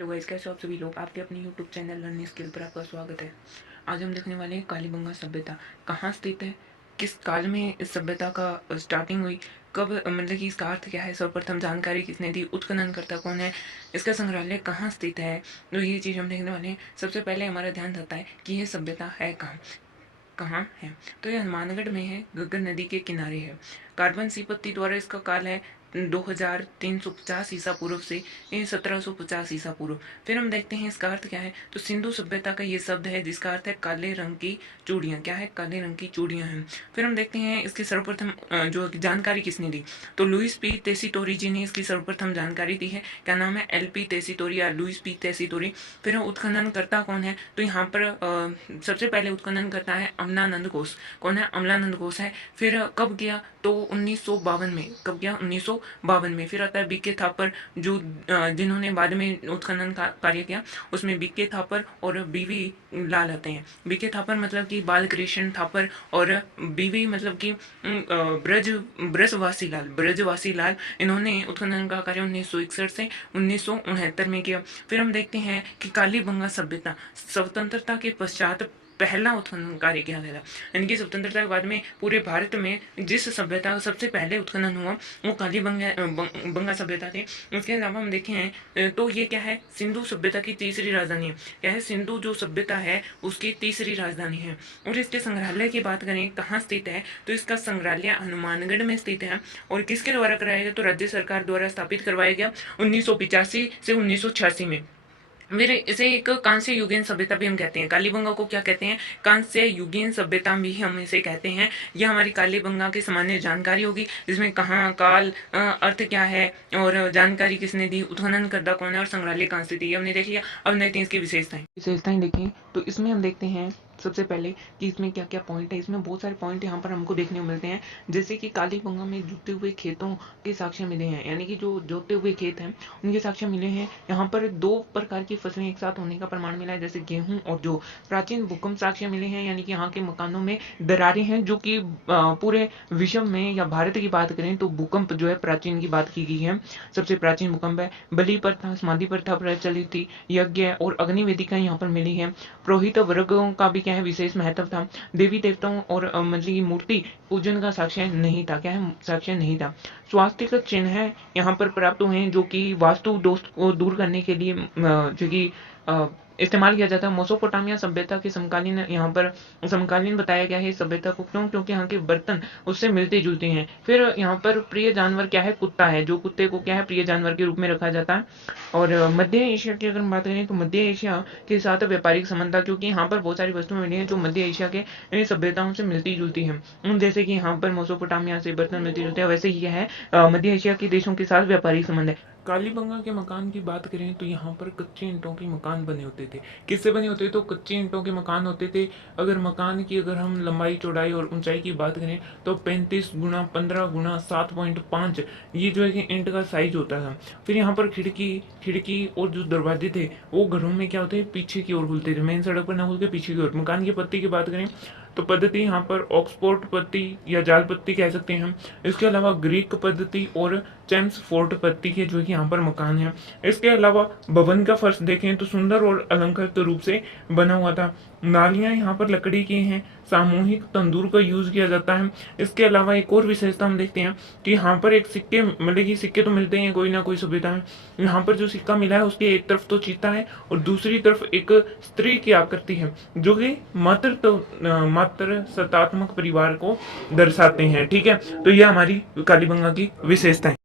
Hello guys, कैसे हो आप सभी लोग। आपके अपने यूट्यूब चैनल लर्निंग स्किल पर आपका स्वागत है। आज हम देखने वाले हैं कालीबंगा सभ्यता कहाँ स्थित है, किस काल में इस सभ्यता का स्टार्टिंग हुई, कब मतलब कि इसका अर्थ क्या है, सर्वप्रथम जानकारी किसने दी, उत्खननकर्ता कौन है, इसका संग्रहालय कहाँ स्थित है। तो ये चीज़ हम देखने वाले हैं। सबसे पहले हमारा ध्यान जाता है कि यह सभ्यता है कहाँ कहाँ है। तो यह हनुमानगढ़ में है, घग्गर नदी के किनारे है। कार्बन सीपत्ति द्वारा इसका काल है 2350 ईसा पूर्व से 1750 ईसा पूर्व। फिर हम देखते हैं इसका अर्थ क्या है। तो सिंधु सभ्यता का ये शब्द है जिसका अर्थ है काले रंग की चूड़ियाँ। क्या है? काले रंग की चूड़ियाँ हैं। फिर हम देखते हैं इसकी सर्वप्रथम जो जानकारी किसने दी। तो लुइस पी तेसीटोरी जी ने इसकी सर्वप्रथम जानकारी दी है। क्या नाम है? LP तेसीटोरी या लुइस पी तेसीटोरी। फिर उत्खननकर्ता कौन है? तो यहाँ पर सबसे पहले उत्खनन करता है अमलानंद घोष। कौन है? अमलानंद घोष है। फिर कब किया? तो 1952 में। कब किया? 1952 में। फिर आता है बीके थापर, जो जिन्होंने बाद में उत्खनन का कार्य किया। उसमें बीके थापर और बीवी लाल आते हैं। बीके थापर मतलब कि बालकृष्ण थापर, और बीवी मतलब कि ब्रजवासी लाल। इन्होंने उत्खनन का कार्य 1961 से 1969 में किया। फिर हम देखते हैं कि कालीबंगा सभ्यता स्वतंत्रता के पश्चात पहला उत्खनन कार्य किया गया था। यानी कि स्वतंत्रता के बाद में पूरे भारत में जिस सभ्यता का सबसे पहले उत्खनन हुआ वो बंगा सभ्यता थी। उसके अलावा हम देखें हैं तो ये क्या है? सिंधु सभ्यता की तीसरी राजधानी है। क्या है? सिंधु जो सभ्यता है उसकी तीसरी राजधानी है। और इसके संग्रहालय की बात करें कहाँ स्थित है, तो इसका संग्रहालय हनुमानगढ़ में स्थित है। और किसके द्वारा कराया गया? तो राज्य सरकार द्वारा स्थापित करवाया गया 1985 से 1986 में। फिर इसे एक कांस्य युगीन सभ्यता भी हम कहते हैं। कालीबंगा को क्या कहते हैं? कांस्य युगीन सभ्यता भी हम इसे कहते हैं। यह हमारी कालीबंगा की सामान्य जानकारी होगी, जिसमें कहाँ, काल, अर्थ क्या है और जानकारी किसने दी, उत्खनन करता कौन है और संग्रहालय कहाँ स्थित है, हमने देख लिया। अब देखते हैं इसकी विशेषताएं देखें तो इसमें हम देखते हैं सबसे पहले कि इसमें क्या क्या पॉइंट है। इसमें बहुत सारे पॉइंट यहाँ पर हमको देखने को मिलते हैं, जैसे कि कालीबंगा में जुते हुए खेतों के साक्ष्य मिले हैं। यानी कि जो जोते हुए खेत हैं उनके साक्ष्य मिले हैं। यहाँ पर दो प्रकार की फसलें एक साथ होने का प्रमाण मिला है, जैसे गेहूं और जौ। प्राचीन भूकंप साक्ष्य मिले हैं, यानी कि यहाँ के मकानों में दरारें हैं, जो कि पूरे विश्व में या भारत की बात करें तो भूकंप जो है प्राचीन की बात की गई है, सबसे प्राचीन भूकंप है। बलि प्रथा, समाधि प्रथा प्रचलित थी। यज्ञ और अग्नि वेदिका यहाँ पर मिली है। पुरोहित वर्गों का भी क्या है? विशेष महत्व था। देवी देवताओं और मतलब की मूर्ति पूजन का साक्ष्य नहीं था। क्या है? साक्ष्य नहीं था। स्वास्तिक चिन्ह यहाँ पर प्राप्त हुए हैं, जो कि वास्तु दोष को दूर करने के लिए जो कि इस्तेमाल किया जाता है। मेसोपोटामिया सभ्यता के समकालीन यहाँ पर समकालीन बताया गया है इस सभ्यता को। क्यों? क्योंकि यहाँ के बर्तन उससे मिलते जुलते हैं। फिर यहाँ पर प्रिय जानवर क्या है? कुत्ता है, जो कुत्ते को क्या है? प्रिय जानवर के रूप में रखा जाता है। और मध्य एशिया की अगर हम बात करें तो मध्य एशिया के साथ व्यापारिक संबंध था, क्योंकि यहाँ पर बहुत सारी वस्तुएं मिली हैं जो मध्य एशिया के सभ्यताओं से मिलती जुलती हैं। जैसे कि यहाँ पर मेसोपोटामिया से बर्तन मिलते जुलते हैं, वैसे ही है मध्य एशिया के देशों के साथ व्यापारिक संबंध है। कालीबंगा के मकान की बात करें तो यहाँ पर कच्चे ईंटों के मकान बने होते थे। किससे बने होते थे? तो कच्चे ईंटों के मकान होते थे। अगर मकान की अगर हम लंबाई, चौड़ाई और ऊंचाई की बात करें तो 35 गुना 15 गुना 7.5 ये जो है कि ईंट का साइज होता था। फिर यहाँ पर खिड़की और जो दरवाजे थे वो घरों में क्या होते हैं? पीछे की ओर खुलते थे। मेन सड़क पर ना खुल के पीछे की ओर। मकान की पत्ती की बात करें तो पद्धति यहाँ पर ऑक्सफोर्ड पत्ती या जाल पत्ती कह सकते हैं हम। इसके अलावा ग्रीक पद्धति और चेम्सफोर्ड पत्ती के जो कि यहाँ पर मकान है। इसके अलावा भवन का फर्श देखें तो सुंदर और अलंकृत रूप से बना हुआ था। नालियां यहाँ पर लकड़ी की हैं। सामूहिक तंदूर का यूज किया जाता है। इसके अलावा एक और विशेषता हम देखते हैं कि यहाँ पर एक सिक्के, मतलब कि सिक्के तो मिलते हैं कोई ना कोई सभ्यता में। यहाँ पर जो सिक्का मिला है उसके एक तरफ तो चीता है और दूसरी तरफ एक स्त्री की आकृति है, जो कि मात्र सत्तात्मक परिवार को दर्शाते हैं। ठीक है, तो यह हमारी कालीबंगा की विशेषता है।